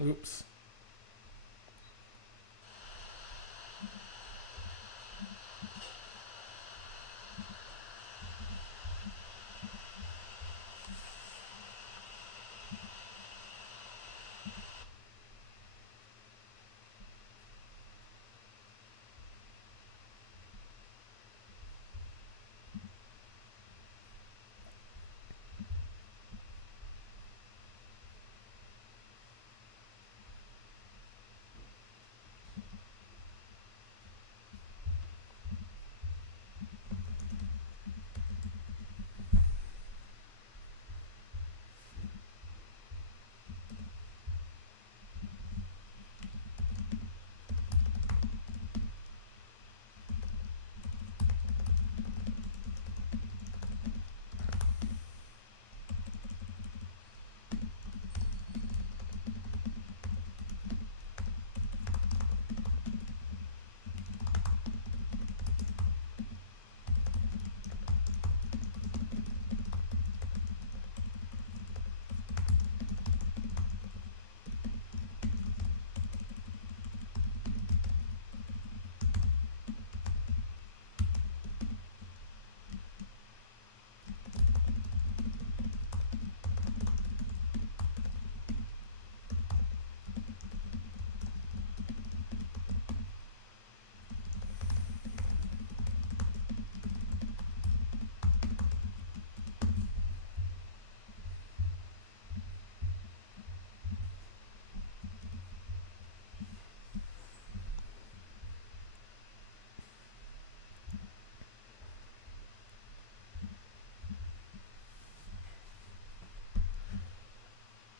Oops.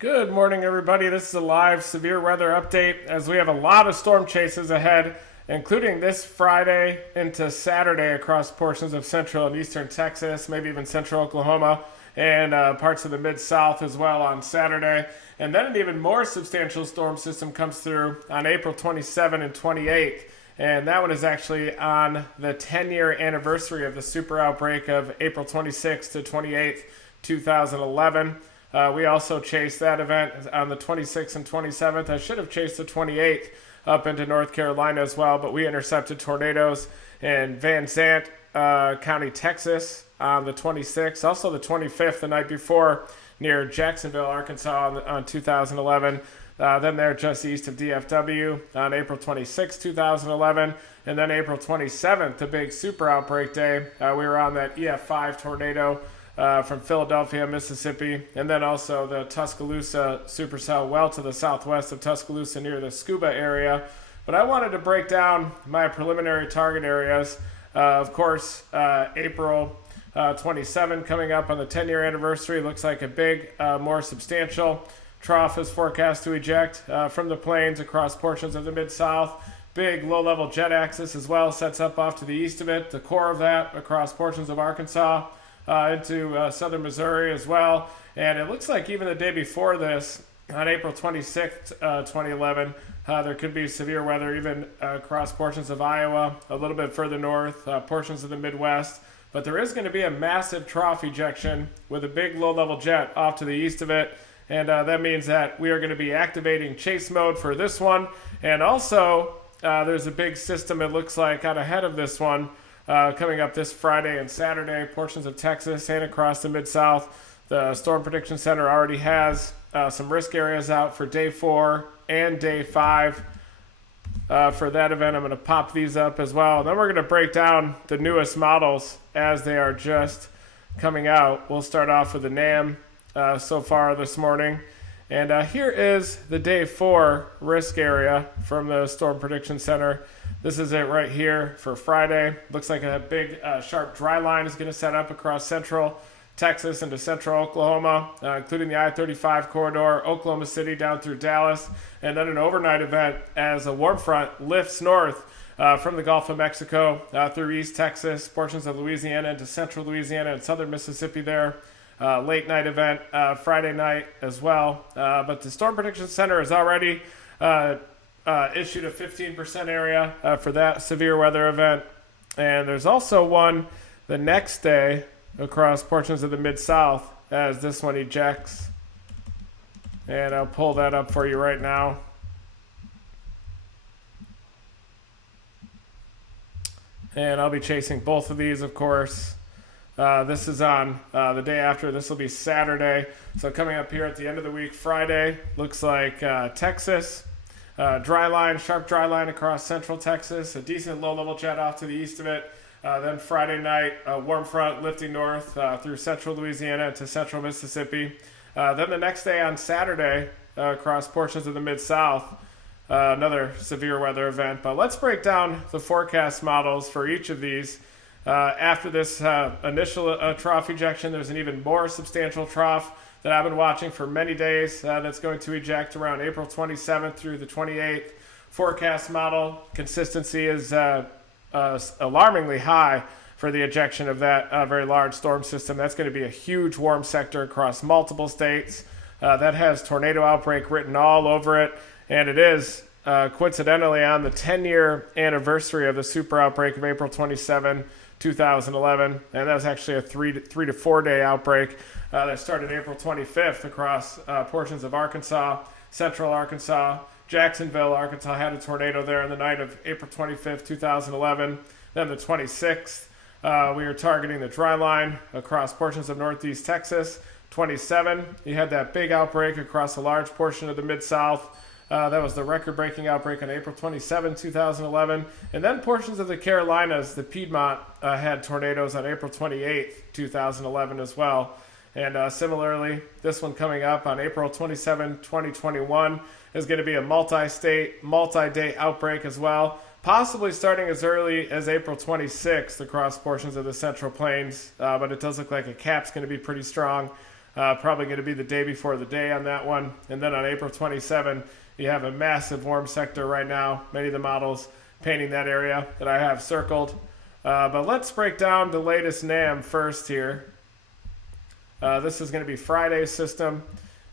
Good morning, everybody. This is a live severe weather update as we have a lot of storm chases ahead, including this Friday into Saturday across portions of central and eastern Texas, maybe even central Oklahoma, and parts of the mid-south as well on Saturday. And then an even more substantial storm system comes through on April 27 and 28th. And that one is actually on the 10-year anniversary of the super outbreak of April 26th to 28th, 2011. We also chased that event on the 26th and 27th. I should have chased the 28th up into North Carolina as well, but we intercepted tornadoes in Van Zant County, Texas on the 26th. Also the 25th, the night before, near Jacksonville, Arkansas on 2011. Then they're just east of DFW on April 26, 2011. And then April 27th, the big super outbreak day, we were on that EF5 tornado from Philadelphia, Mississippi, and then also the Tuscaloosa supercell well to the southwest of Tuscaloosa near the Scuba area. But I wanted to break down my preliminary target areas. Of course, April 27 coming up on the 10-year anniversary looks like a big, more substantial trough is forecast to eject from the plains across portions of the Mid-South. Big low-level jet axis as well sets up off to the east of it. The core of that across portions of Arkansas into southern Missouri as well. And it looks like even the day before this, on April 26th, 2011, there could be severe weather even across portions of Iowa, a little bit further north, portions of the Midwest. But there is going to be a massive trough ejection with a big low-level jet off to the east of it. And that means that we are going to be activating chase mode for this one. And also, there's a big system, it looks like, out ahead of this one, coming up this Friday and Saturday, portions of Texas and across the Mid-South. The Storm Prediction Center already has some risk areas out for day 4 and day 5. For that event, I'm going to pop these up as well. Then we're going to break down the newest models as they are just coming out. We'll start off with the NAM so far this morning. And here is the day 4 risk area from the Storm Prediction Center. This is it right here for Friday. Looks like a big sharp dry line is going to set up across central Texas into central Oklahoma, including the I-35 corridor, Oklahoma City down through Dallas, and then an overnight event as a warm front lifts north from the Gulf of Mexico through East Texas, portions of Louisiana into central Louisiana and southern Mississippi there. Late night event Friday night as well. But the Storm Prediction Center has already issued a 15% area for that severe weather event. And there's also one the next day across portions of the Mid-South as this one ejects And I'll pull that up for you right now. And I'll be chasing both of these, of course. This is on the day after. This will be Saturday. So coming up here at the end of the week, Friday, looks like Texas. Dry line, sharp dry line across central Texas. A decent low-level jet off to the east of it. Then Friday night, a warm front lifting north through central Louisiana to central Mississippi. Then the next day on Saturday, across portions of the Mid-South, another severe weather event. But let's break down the forecast models for each of these. After this initial trough ejection, there's an even more substantial trough that I've been watching for many days that's going to eject around April 27th through the 28th. Forecast model consistency is alarmingly high for the ejection of that very large storm system. That's going to be a huge warm sector across multiple states. That has tornado outbreak written all over it, and it is coincidentally on the 10-year anniversary of the super outbreak of April 27, 2011, and that was actually a 3 to 4 day outbreak that started April 25th across portions of Arkansas, central Arkansas. Jacksonville, Arkansas had a tornado there on the night of April 25th, 2011. Then the 26th, we were targeting the dry line across portions of northeast Texas. 27, you had that big outbreak across a large portion of the Mid-South. That was the record-breaking outbreak on April 27, 2011. And then portions of the Carolinas, the Piedmont, had tornadoes on April 28, 2011 as well. And similarly, this one coming up on April 27, 2021 is going to be a multi-state, multi-day outbreak as well, possibly starting as early as April 26th across portions of the Central Plains. But it does look like a cap's going to be pretty strong. Probably going to be the day before the day on that one. And then on April 27, you have a massive warm sector right now. Many of the models painting that area that I have circled. But let's break down the latest NAM first here. This is going to be Friday's system.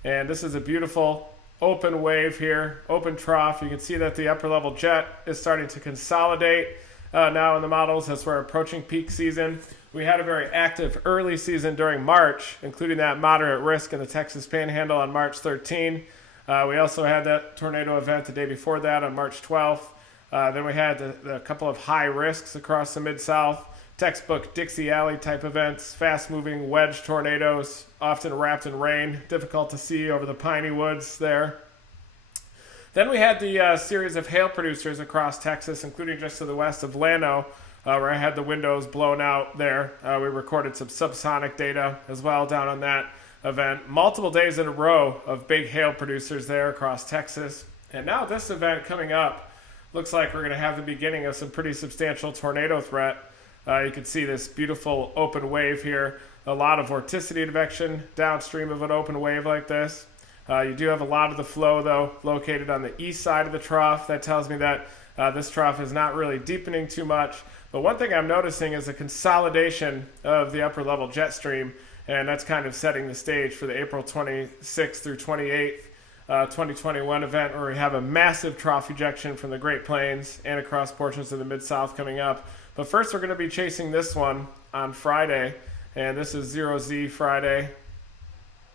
And this is a beautiful open wave here, open trough. You can see that the upper level jet is starting to consolidate now in the models as we're approaching peak season. We had a very active early season during March, including that moderate risk in the Texas Panhandle on March 13. We also had that tornado event the day before that on March 12th. Then we had a couple of high risks across the Mid-South, textbook Dixie Alley type events, fast-moving wedge tornadoes, often wrapped in rain, difficult to see over the piney woods there. Then we had the series of hail producers across Texas, including just to the west of Llano, where I had the windows blown out there. We recorded some subsonic data as well down on that event. Multiple days in a row of big hail producers there across Texas. And now this event coming up looks like we're going to have the beginning of some pretty substantial tornado threat. You can see this beautiful open wave here. A lot of vorticity advection downstream of an open wave like this. You do have a lot of the flow, though, located on the east side of the trough. That tells me that this trough is not really deepening too much. But one thing I'm noticing is a consolidation of the upper level jet stream, and that's kind of setting the stage for the April 26th through 28th, 2021 event, where we have a massive trough ejection from the Great Plains and across portions of the Mid-South coming up. But first, we're going to be chasing this one on Friday, and this is 0Z Friday.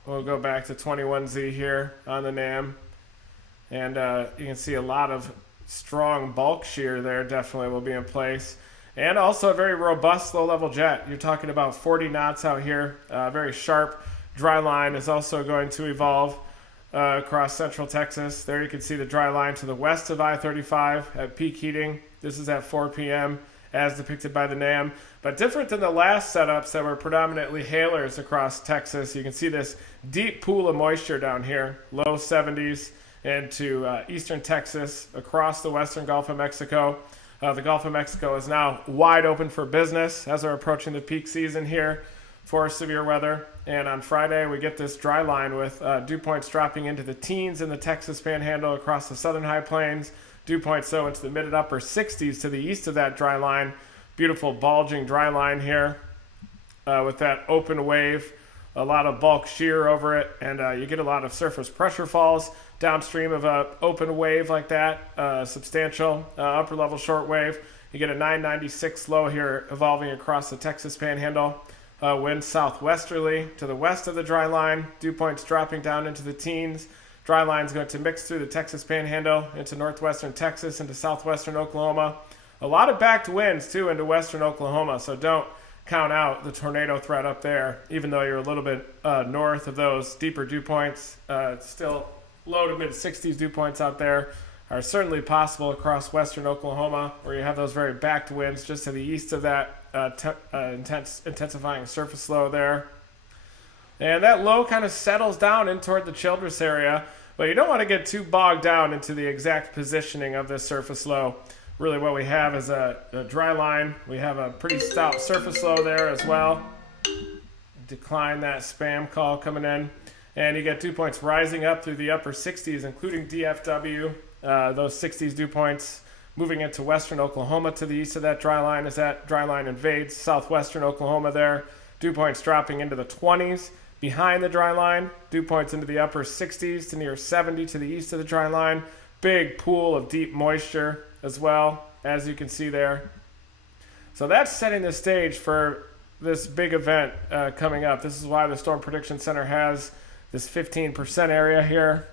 We'll go back to 21Z here on the NAM, and you can see a lot of strong bulk shear there definitely will be in place. And also a very robust low-level jet. You're talking about 40 knots out here. Very sharp dry line is also going to evolve across central Texas. There you can see the dry line to the west of I-35 at peak heating. This is at 4 p.m. as depicted by the NAM. But different than the last setups that were predominantly hailers across Texas, you can see this deep pool of moisture down here, low 70s into eastern Texas, across the western Gulf of Mexico. The Gulf of Mexico is now wide open for business as we're approaching the peak season here for severe weather. And on Friday, we get this dry line with dew points dropping into the teens in the Texas Panhandle across the southern high plains. Dew points, so into the mid and upper 60s to the east of that dry line. Beautiful bulging dry line here with that open wave. A lot of bulk shear over it, and you get a lot of surface pressure falls downstream of an open wave like that, substantial upper level short wave. You get a 996 low here evolving across the Texas Panhandle. Wind southwesterly to the west of the dry line. Dew points dropping down into the teens Dry line is going to mix through the Texas Panhandle into northwestern Texas, into southwestern Oklahoma. A lot of backed winds, too, into western Oklahoma, so don't count out the tornado threat up there, even though you're a little bit north of those deeper dew points. It's still low to mid-60s dew points out there are certainly possible across western Oklahoma, where you have those very backed winds just to the east of that intensifying surface low there. And that low kind of settles down in toward the Childress area, but you don't want to get too bogged down into the exact positioning of this surface low. Really what we have is a dry line. We have a pretty stout surface low there as well. Decline that spam call coming in. And you get dew points rising up through the upper 60s, including DFW. Those 60s dew points moving into western Oklahoma to the east of that dry line as that dry line invades southwestern Oklahoma there. Dew points dropping into the 20s. Behind the dry line, dew points into the upper 60s to near 70 to the east of the dry line. Big pool of deep moisture as well, as you can see there. So that's setting the stage for this big event coming up. This is why the Storm Prediction Center has this 15% area here.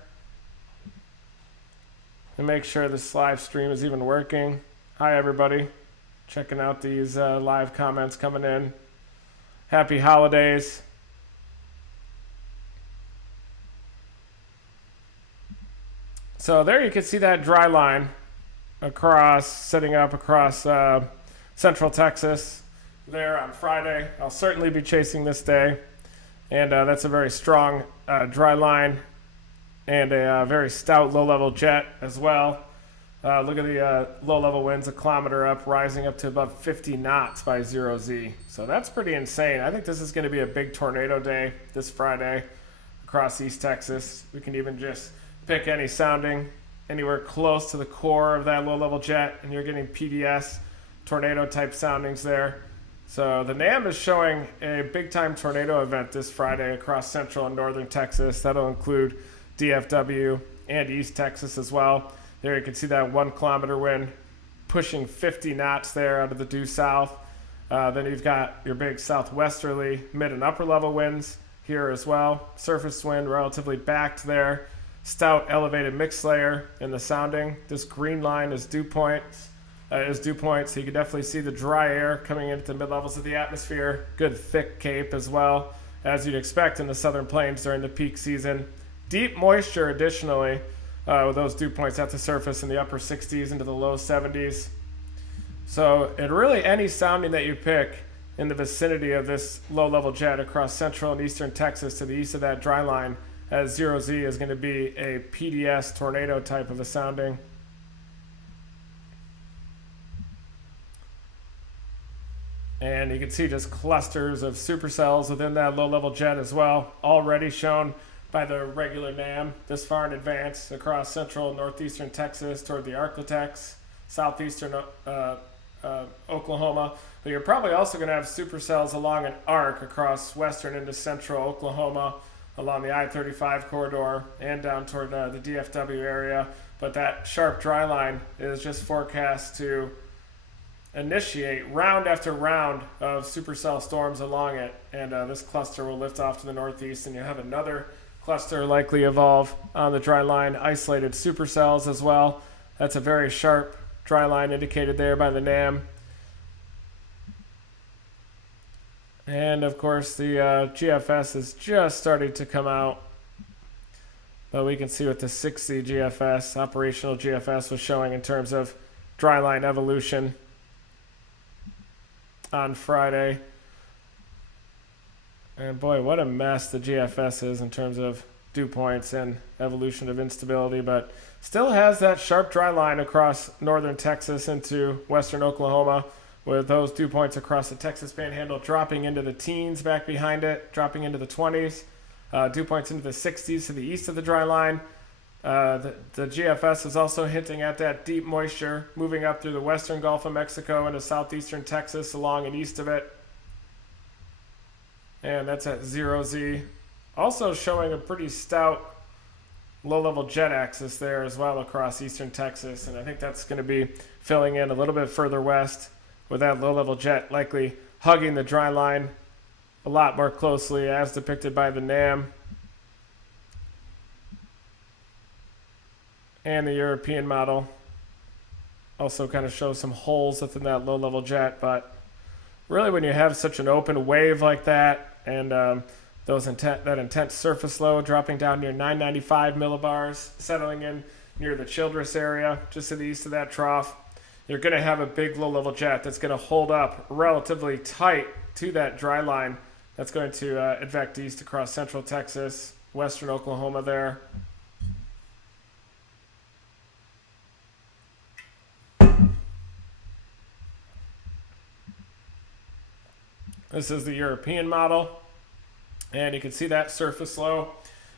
And make sure this live stream is even working. Hi, everybody. Checking out these live comments coming in. Happy holidays. So there you can see that dry line setting up across central Texas there on Friday. I'll certainly be chasing this day. And that's a very strong dry line and a very stout low-level jet as well. Look at the low-level winds, a kilometer up, rising up to above 50 knots by 0Z. So that's pretty insane. I think this is going to be a big tornado day this Friday across East Texas. We can even just pick any sounding anywhere close to the core of that low-level jet, and you're getting PDS tornado-type soundings there. So the NAM is showing a big-time tornado event this Friday across central and northern Texas. That'll include DFW and East Texas as well. There you can see that 1 kilometer wind pushing 50 knots there out of the due south. Then you've got your big southwesterly mid and upper level winds here as well. Surface wind relatively backed there. Stout elevated mix layer in the sounding. This green line is dew points. So you can definitely see the dry air coming into the mid-levels of the atmosphere. Good thick cape as well, as you'd expect in the southern plains during the peak season. Deep moisture additionally, with those dew points at the surface in the upper 60s into the low 70s. So, and really any sounding that you pick in the vicinity of this low-level jet across central and eastern Texas to the east of that dry line as 0Z is going to be a PDS tornado type of a sounding. And you can see just clusters of supercells within that low-level jet as well, already shown by the regular NAM this far in advance across central and northeastern Texas toward the Arklatex, southeastern Oklahoma. But you're probably also going to have supercells along an arc across western into central Oklahoma, along the I-35 corridor and down toward the DFW area. But that sharp dry line is just forecast to initiate round after round of supercell storms along it, and this cluster will lift off to the northeast, and you have another cluster likely evolve on the dry line, isolated supercells as well. That's a very sharp dry line indicated there by the NAM. And of course the GFS is just starting to come out, but we can see what the 60 GFS, operational GFS, was showing in terms of dry line evolution on Friday. And boy, what a mess the GFS is in terms of dew points and evolution of instability, but still has that sharp dry line across northern Texas into western Oklahoma, with those dew points across the Texas Panhandle dropping into the teens back behind it, dropping into the 20s, dew points into the 60s to the east of the dry line. The GFS is also hinting at that deep moisture moving up through the western Gulf of Mexico into southeastern Texas along and east of it. And that's at 0Z. Also showing a pretty stout low-level jet axis there as well across eastern Texas. And I think that's going to be filling in a little bit further west, with that low-level jet likely hugging the dry line a lot more closely as depicted by the NAM. And the European model also kind of shows some holes within that low-level jet, but really when you have such an open wave like that and that intense surface low dropping down near 995 millibars, settling in near the Childress area, just to the east of that trough, you're going to have a big low-level jet that's going to hold up relatively tight to that dry line that's going to advect east across central Texas, western Oklahoma there. This is the European model, and you can see that surface low,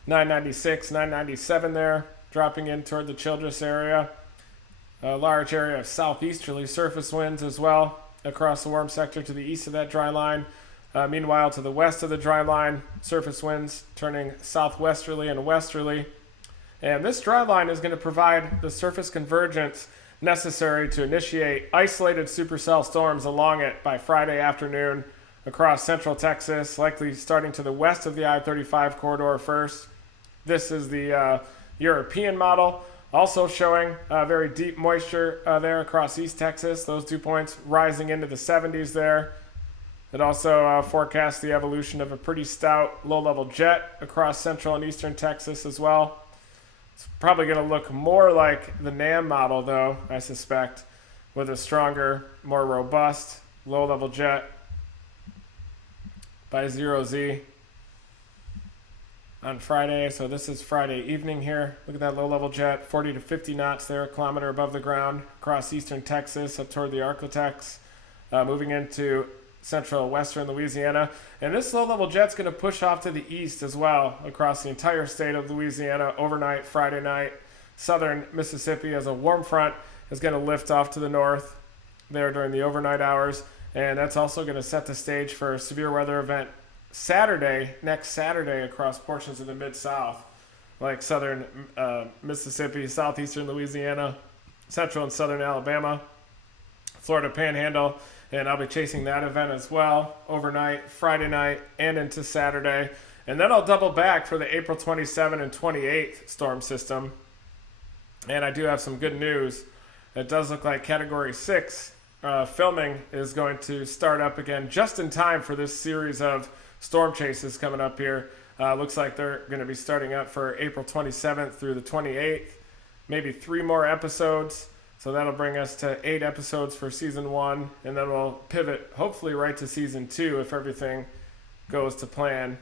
996, 997 there, dropping in toward the Childress area. A large area of southeasterly surface winds as well across the warm sector to the east of that dry line. Meanwhile, to the west of the dry line, surface winds turning southwesterly and westerly. And this dry line is going to provide the surface convergence necessary to initiate isolated supercell storms along it by Friday afternoon across central Texas, likely starting to the west of the I-35 corridor first. This is the European model, also showing very deep moisture there across East Texas. Those 2 points rising into the 70s there. It also forecasts the evolution of a pretty stout low-level jet across central and eastern Texas as well. It's probably going to look more like the NAM model, though, I suspect, with a stronger, more robust low-level jet by 0Z on Friday. So this is Friday evening here. Look at that low-level jet, 40 to 50 knots there, a kilometer above the ground, across eastern Texas up toward the Arklatex, moving into central western Louisiana. And this low-level jet's going to push off to the east as well across the entire state of Louisiana overnight, Friday night. Southern Mississippi, as a warm front, is going to lift off to the north there during the overnight hours. And that's also going to set the stage for a severe weather event next Saturday, across portions of the Mid-South, like southern Mississippi, southeastern Louisiana, central and southern Alabama, Florida Panhandle. And I'll be chasing that event as well overnight, Friday night, and into Saturday. And then I'll double back for the April 27th and 28th storm system. And I do have some good news. It does look like Category 6 filming is going to start up again just in time for this series of storm chases coming up here. Looks like they're going to be starting up for April 27th through the 28th. Maybe 3 more episodes. So that'll bring us to 8 episodes for Season 1. And then we'll pivot, hopefully, right to Season 2 if everything goes to plan.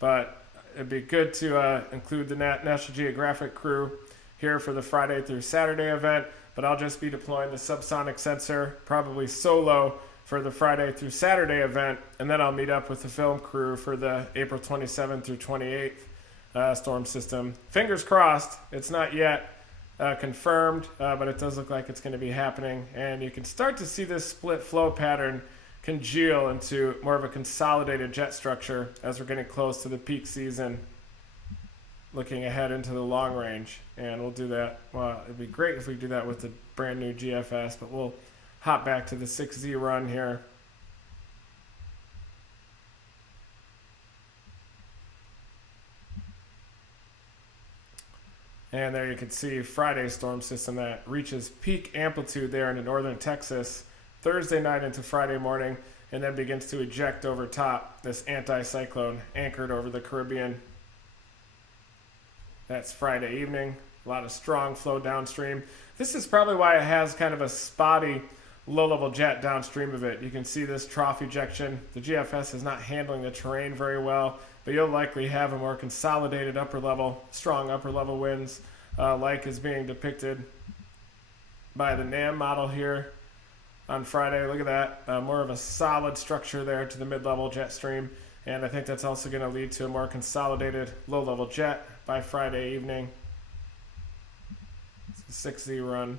But it'd be good to include the National Geographic crew here for the Friday through Saturday event. But I'll just be deploying the subsonic sensor, probably solo, for the Friday through Saturday event. And then I'll meet up with the film crew for the April 27th through 28th storm system. Fingers crossed. It's not yet confirmed, but it does look like it's going to be happening. And you can start to see this split flow pattern congeal into more of a consolidated jet structure as we're getting close to the peak season, looking ahead into the long range. And we'll do that. Well, it'd be great if we do that with the brand new GFS, but we'll hop back to the 6Z run here. And there you can see Friday's storm system that reaches peak amplitude there into northern Texas Thursday night into Friday morning, and then begins to eject over top this anticyclone anchored over the Caribbean. That's Friday evening. A lot of strong flow downstream. This is probably why it has kind of a spotty low-level jet downstream of it. You can see this trough ejection. The GFS is not handling the terrain very well, but you'll likely have a more consolidated strong upper-level winds, like is being depicted by the NAM model here on Friday. Look at that. More of a solid structure there to the mid-level jet stream, and I think that's also going to lead to a more consolidated low-level jet by Friday evening. It's a 6Z run.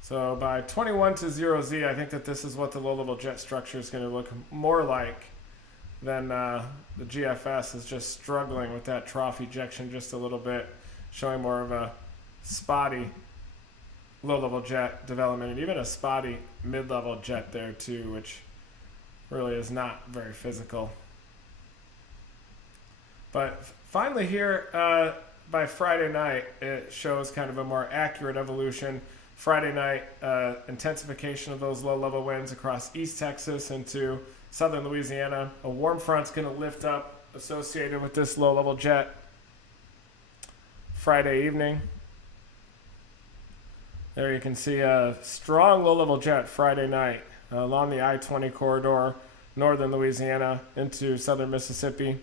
So by 21 to 0Z, I think that this is what the low-level jet structure is going to look more like than the GFS is just struggling with that trough ejection just a little bit, showing more of a spotty low-level jet development, and even a spotty mid-level jet there too, which really is not very physical. But finally here, by Friday night, it shows kind of a more accurate evolution. Friday night, intensification of those low-level winds across East Texas into southern Louisiana. A warm front's going to lift up associated with this low-level jet Friday evening. There you can see a strong low-level jet Friday night along the I-20 corridor, northern Louisiana into southern Mississippi.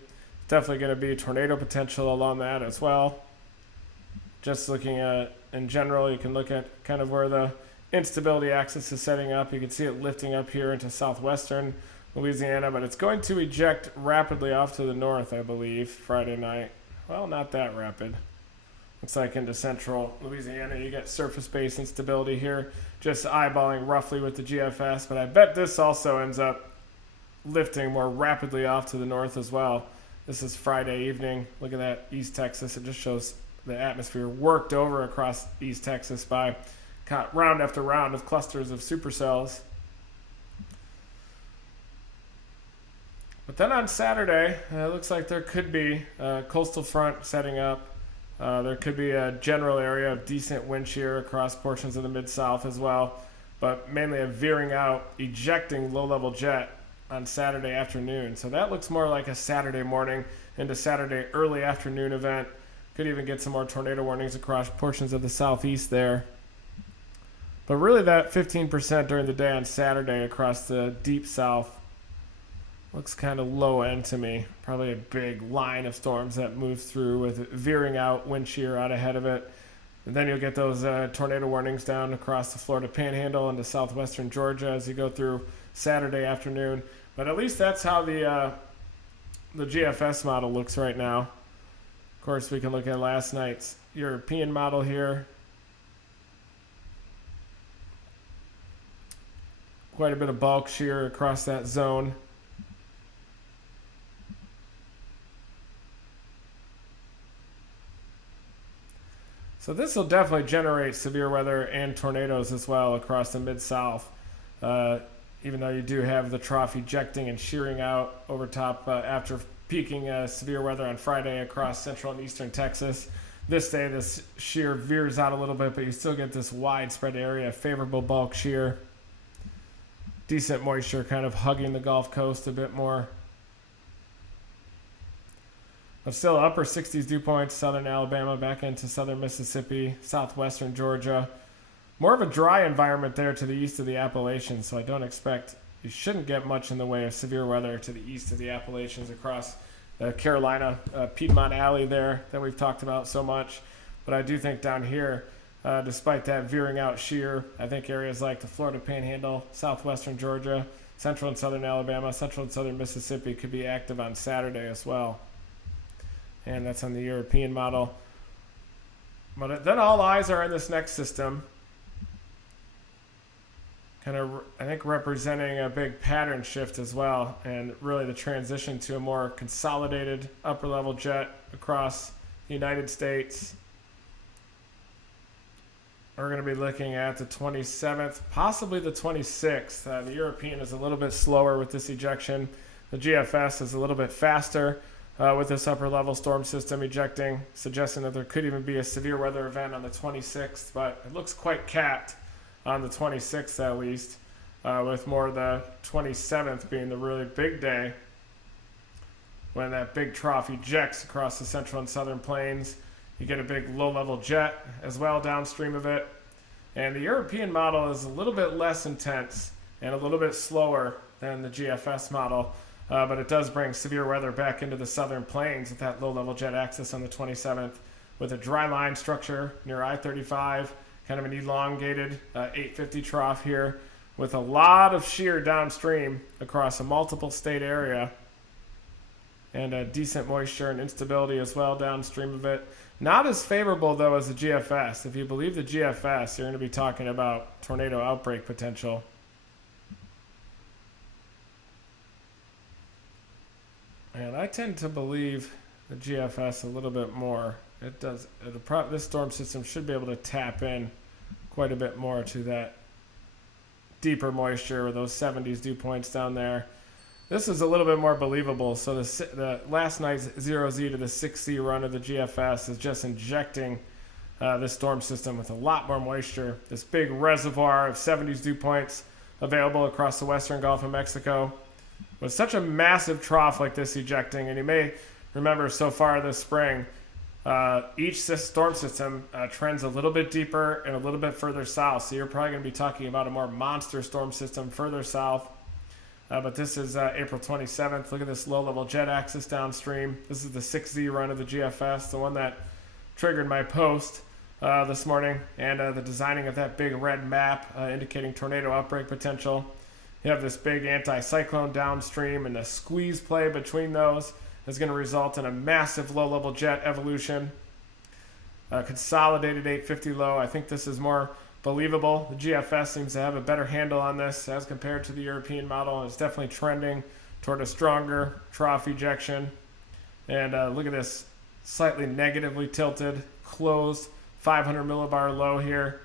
Definitely going to be tornado potential along that as well. Just looking at, in general, you can look at kind of where the instability axis is setting up. You can see it lifting up here into southwestern Louisiana, but it's going to eject rapidly off to the north, I believe, Friday night. Well, not that rapid. Looks like into central Louisiana, you get surface-based instability here, just eyeballing roughly with the GFS, but I bet this also ends up lifting more rapidly off to the north as well. This is Friday evening. Look at that, East Texas. It just shows the atmosphere worked over across East Texas by round after round of clusters of supercells. But then on Saturday, it looks like there could be a coastal front setting up. There could be a general area of decent wind shear across portions of the Mid-South as well, but mainly a veering out, ejecting low-level jet on Saturday afternoon. So that looks more like a Saturday morning into Saturday early afternoon event. Could even get some more tornado warnings across portions of the southeast there. But really that 15% during the day on Saturday across the deep south looks kind of low end to me. Probably a big line of storms that moves through with veering out, wind shear out ahead of it. And then you'll get those tornado warnings down across the Florida Panhandle into southwestern Georgia as you go through Saturday afternoon. But at least that's how the GFS model looks right now. Of course, we can look at last night's European model here. Quite a bit of bulk shear across that zone. So this will definitely generate severe weather and tornadoes as well across the Mid-South. Even though you do have the trough ejecting and shearing out over top after peaking severe weather on Friday across central and eastern Texas. This day, this shear veers out a little bit, but you still get this widespread area of favorable bulk shear. Decent moisture kind of hugging the Gulf Coast a bit more. But still upper 60s dew points, southern Alabama back into southern Mississippi, southwestern Georgia. More of a dry environment there to the east of the Appalachians, so I don't expect, you shouldn't get much in the way of severe weather to the east of the Appalachians across the Carolina Piedmont Alley there that we've talked about so much. But I do think down here, despite that veering out shear, I think areas like the Florida Panhandle, southwestern Georgia, central and southern Alabama, central and southern Mississippi could be active on Saturday as well. And that's on the European model. But then all eyes are in this next system. Kind of, I think, representing a big pattern shift as well, and really the transition to a more consolidated upper level jet across the United States. We're going to be looking at the 27th, possibly the 26th. The European is a little bit slower with this ejection. The GFS is a little bit faster with this upper level storm system ejecting, suggesting that there could even be a severe weather event on the 26th, but it looks quite capped on the 26th at least, with more the 27th being the really big day when that big trough ejects across the central and southern plains. You get a big low-level jet as well downstream of it. And the European model is a little bit less intense and a little bit slower than the GFS model, but it does bring severe weather back into the southern plains with that low-level jet axis on the 27th with a dry line structure near I-35, kind of an elongated 850 trough here with a lot of shear downstream across a multiple state area and a decent moisture and instability as well downstream of it. Not as favorable, though, as the GFS. If you believe the GFS, you're going to be talking about tornado outbreak potential. And I tend to believe the GFS a little bit more. It does. This storm system should be able to tap in quite a bit more to that deeper moisture with those 70s dew points down there. This is a little bit more believable. So the last night's 0Z to the 6Z run of the GFS is just injecting this storm system with a lot more moisture. This big reservoir of 70s dew points available across the western Gulf of Mexico. With such a massive trough like this ejecting, and you may remember so far this spring, each storm system trends a little bit deeper and a little bit further south. So you're probably going to be talking about a more monster storm system further south. But this is April 27th. Look at this low-level jet axis downstream. This is the 6Z run of the GFS, the one that triggered my post this morning, and the designing of that big red map indicating tornado outbreak potential. You have this big anticyclone downstream, and the squeeze play between those is going to result in a massive low-level jet evolution. Consolidated 850 low. I think this is more believable. The GFS seems to have a better handle on this as compared to the European model, and it's definitely trending toward a stronger trough ejection. And look at this slightly negatively tilted, closed 500 millibar low here.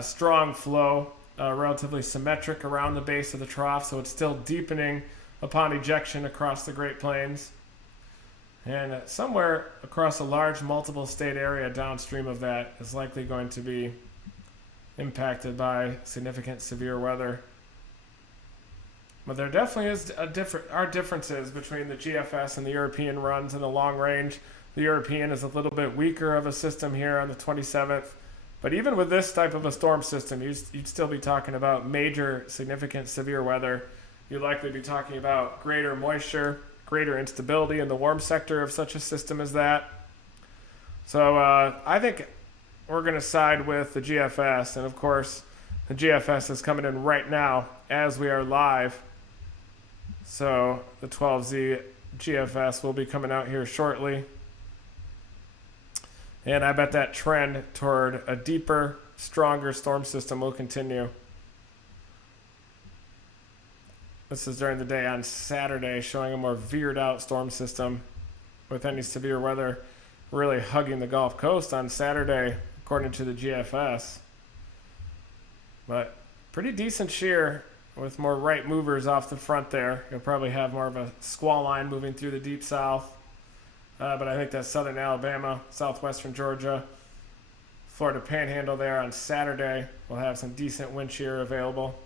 Strong flow, relatively symmetric around the base of the trough, so it's still deepening upon ejection across the Great Plains. And somewhere across a large multiple state area downstream of that is likely going to be impacted by significant severe weather. But there definitely is are differences between the GFS and the European runs in the long range. The European is a little bit weaker of a system here on the 27th. But even with this type of a storm system, you'd still be talking about major, significant, severe weather. You'd likely be talking about greater moisture, greater instability in the warm sector of such a system as that. So I think we're going to side with the GFS. And of course, the GFS is coming in right now as we are live. So the 12Z GFS will be coming out here shortly. And I bet that trend toward a deeper, stronger storm system will continue. This is during the day on Saturday, showing a more veered out storm system with any severe weather really hugging the Gulf Coast on Saturday, according to the GFS. But pretty decent shear with more right movers off the front there. You'll probably have more of a squall line moving through the deep south. But I think that's southern Alabama, southwestern Georgia, Florida Panhandle there on Saturday. We'll have some decent wind shear available.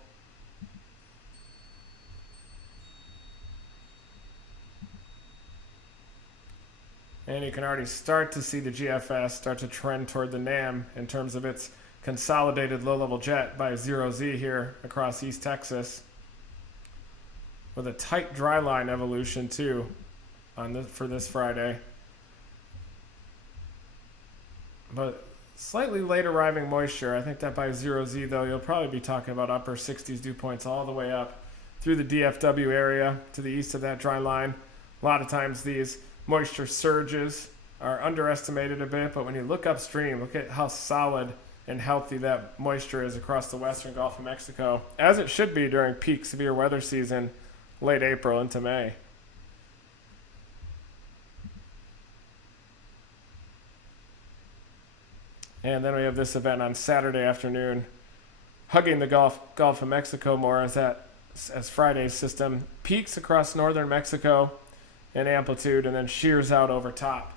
And you can already start to see the GFS start to trend toward the NAM in terms of its consolidated low-level jet by 0Z here across East Texas, with a tight dry line evolution too for this Friday. But slightly late arriving moisture. I think that by 0Z though, you'll probably be talking about upper 60s dew points all the way up through the DFW area to the east of that dry line. A lot of times these moisture surges are underestimated a bit, but when you look upstream, look at how solid and healthy that moisture is across the western Gulf of Mexico, as it should be during peak severe weather season, late April into May. And then we have this event on Saturday afternoon, hugging the Gulf of Mexico more as Friday's system peaks across northern Mexico in amplitude and then shears out over top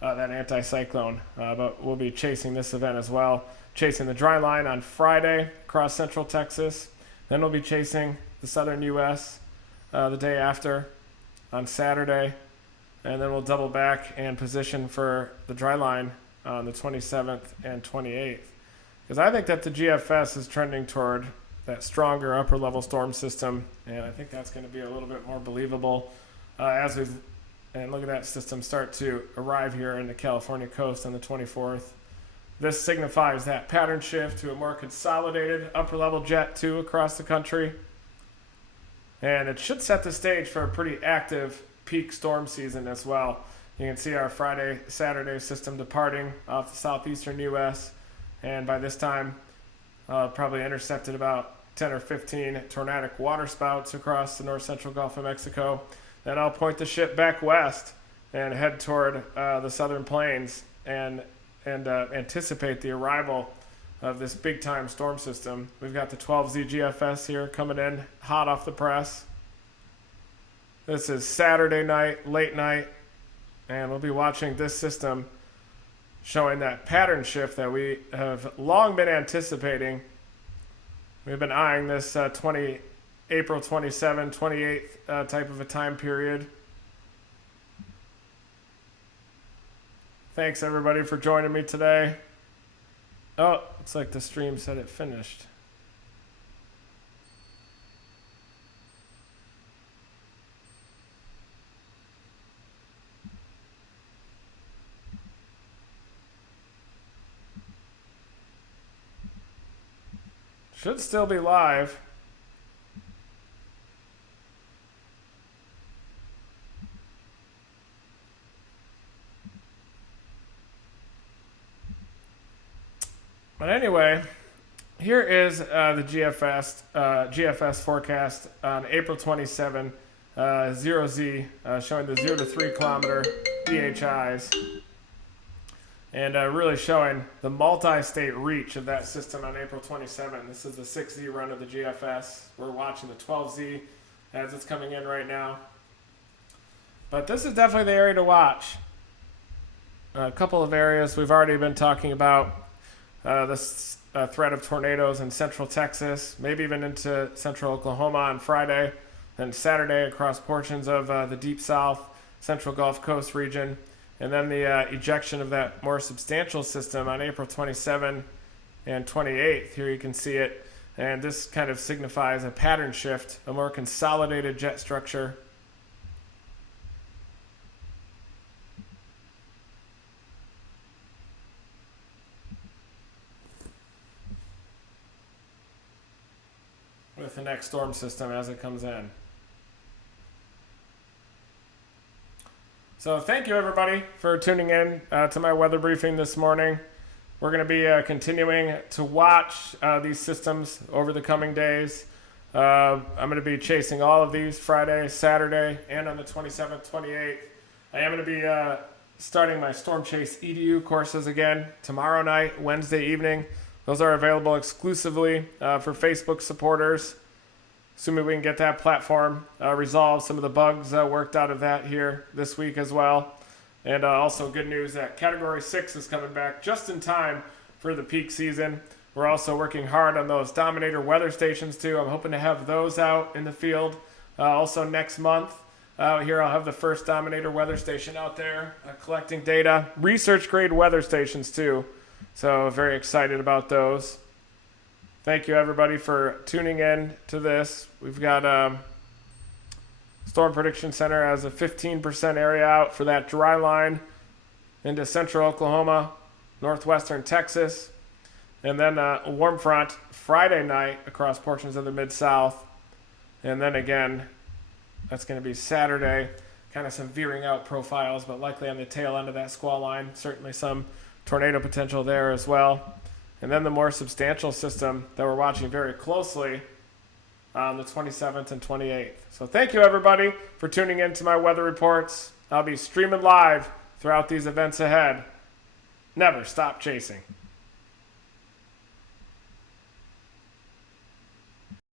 that anticyclone. But we'll be chasing this event as well, chasing the dry line on Friday across central Texas. Then we'll be chasing the southern U.S. The day after on Saturday. And then we'll double back and position for the dry line on the 27th and 28th. Because I think that the GFS is trending toward that stronger upper level storm system, and I think that's going to be a little bit more believable and look at that system start to arrive here in the California coast on the 24th. This signifies that pattern shift to a more consolidated upper level jet too across the country, and it should set the stage for a pretty active peak storm season as well. You can see our Friday-Saturday system departing off the southeastern U.S. And by this time, probably intercepted about 10 or 15 tornadic waterspouts across the north-central Gulf of Mexico. Then I'll point the ship back west and head toward the southern plains and anticipate the arrival of this big-time storm system. We've got the 12Z GFS here coming in hot off the press. This is Saturday night, late night, and we'll be watching this system showing that pattern shift that we have long been anticipating. We've been eyeing this April 27, 28th type of a time period. Thanks everybody for joining me today. Oh, looks like the stream said it finished. Should still be live. But anyway, here is the GFS forecast on April 27, 0Z, showing the 0 to 3 kilometer DHIs. And really showing the multi-state reach of that system on April 27. This is the 6Z run of the GFS. We're watching the 12Z as it's coming in right now. But this is definitely the area to watch. A couple of areas we've already been talking about. This threat of tornadoes in central Texas, maybe even into central Oklahoma on Friday, then Saturday across portions of the deep south, central Gulf Coast region. And then the ejection of that more substantial system on April 27 and 28th. Here you can see it. And this kind of signifies a pattern shift, a more consolidated jet structure. With the next storm system as it comes in. So thank you everybody for tuning in to my weather briefing this morning. We're going to be continuing to watch these systems over the coming days. I'm going to be chasing all of these Friday, Saturday, and on the 27th, 28th. I am going to be starting my Storm Chase EDU courses again tomorrow night, Wednesday evening. Those are available exclusively for Facebook supporters. Assuming we can get that platform resolved, some of the bugs worked out of that here this week as well. And also good news that Category 6 is coming back just in time for the peak season. We're also working hard on those Dominator weather stations too. I'm hoping to have those out in the field also next month. Here I'll have the first Dominator weather station out there collecting data. Research grade weather stations too. So very excited about those. Thank you everybody for tuning in to this. We've got Storm Prediction Center has a 15% area out for that dry line into central Oklahoma, northwestern Texas, and then a warm front Friday night across portions of the Mid-South. And then again, that's going to be Saturday, kind of some veering out profiles, but likely on the tail end of that squall line. Certainly some tornado potential there as well. And then the more substantial system that we're watching very closely on the 27th and 28th. So thank you everybody for tuning in to my weather reports. I'll be streaming live throughout these events ahead. Never stop chasing.